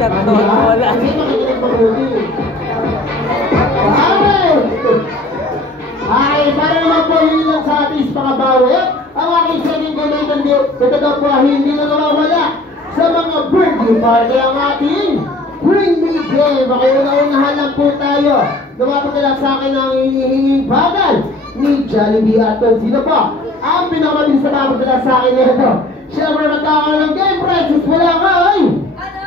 Wala. Ay, para naman po yun lang sa ating mga bawat. Ang aking saging gamitan dito, ito daw po hindi na nawawala sa mga birthday party ang ating Bring Me Game. Makiunahan lang po tayo. Dumapagdala sa akin ang hihinging bagal ni Jollibee at sino po? Ang pinakamabilis na mapagdala sa akin nito. Siyempre magkakaroon ng game prizes wala kay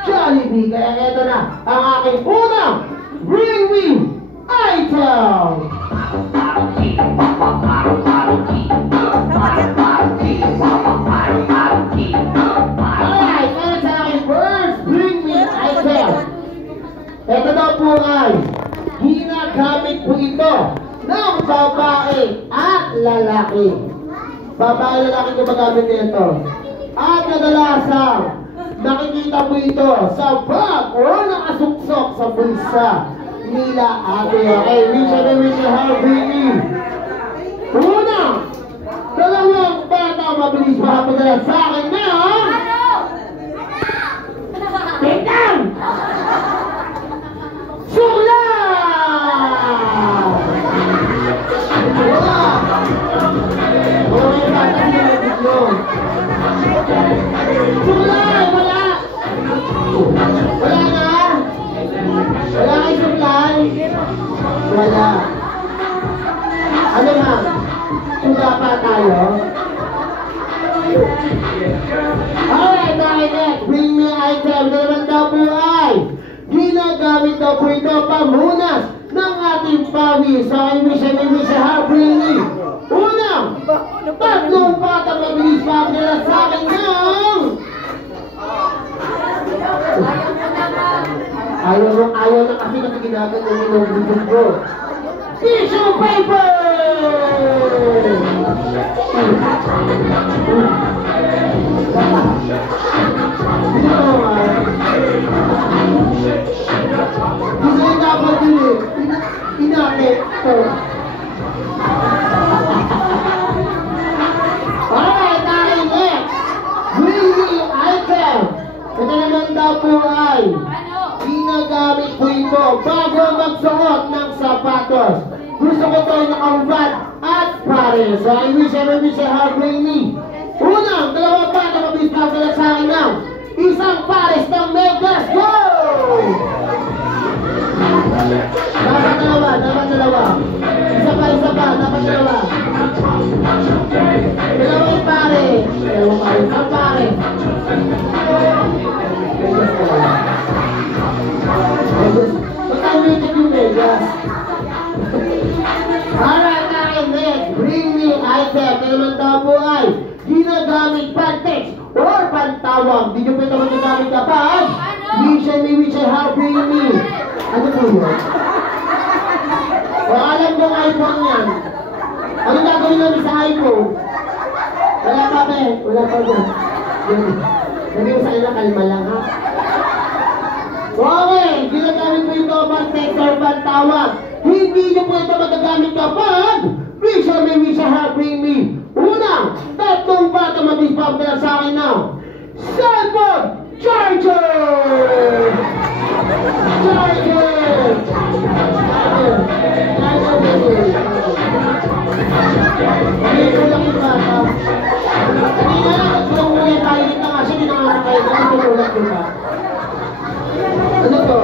Jollibee. Kaya ito na ang aking unang Bring Me item. Alright, kaya sa aking first Bring Me item. Ito daw po ay ginagamit po ito ng babae at lalaki. Babae at lalaki gumagamit nito. At kadalasan, nakikita mo ito sa bag o nakasuksok sa bulsa nila ate. Okay, wish you happy. Una, dalawang bata mabilis makapadala sa akin na Tingnan! Sula! Suklay! Wala! Wala na? Wala kayo suklay? Wala. Ano ma'am? Sula pa tayo? Alright, next. Bring Me item. Ito naman daw po ay ginagamit daw po ito pamunas ng ating pawis. So I wish ha, Bring Me. Unang, tatlong batang mabilis pa nila sa akin ng ayaw na kasi kasi ginagawa ng ilong ko. Tissue paper! Gusto yung dapat din inakit ko. Alright, tayo next. Bring Me item. Ito naman daw po ay ginagamit po ito bago magsuot ng sapatos. Gusto ko ito nakahubad at pares. So I wish ha, Bring Me. Unang, dalawang bata mabilis pa sila sa akin ng isang pares ng Megas. Go! Dapat dalawa. Isa pa, dapat dalawa. Dalawang pares. Isang pares. Pagkalimutin yung Megas. Alright, tayo next. Bring Me item. Ito naman daw po ay ginagamit pan-text or pan-tawag. Di nyo po ito magagamit kapag wish ha, Bring Me. Ano po yun? O alam kong iPhone yan. Ano gagawin namin sa iPhone? Wala pa ba? Sabi mo sa kanila, kalma lang ha. Okay, ginagamit po ito pan-text or pan-tawag. Hindi nyo po ito magagamit kapag wish ha, Bring Me. Unang, tatlong bata mabilis pa ang sa akin na cellphone charger! Ito lang yung bata. Hindi na lang, nagpulong-pulong tayo dito kasi hindi nakakakain. Nagpulong yung bata. Ano to?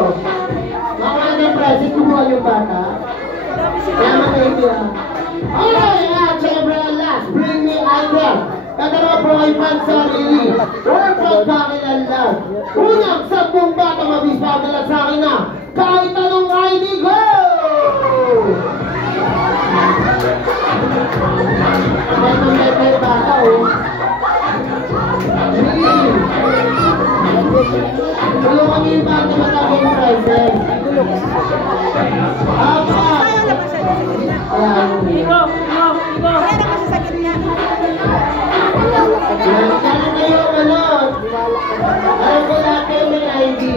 Nakawala na yung present, kumuha yung bata. Kaya makaibig. Alright, at syempre ang last, Bring Me item. Katara po ay pansarili or pagkakilanlan. Unang, 10 bata mabilis pa ang sa akin na kahit anong ID, go! May bata, oh. Tulungan niyo yung bata matagay yung prizes. Apa! Ayan.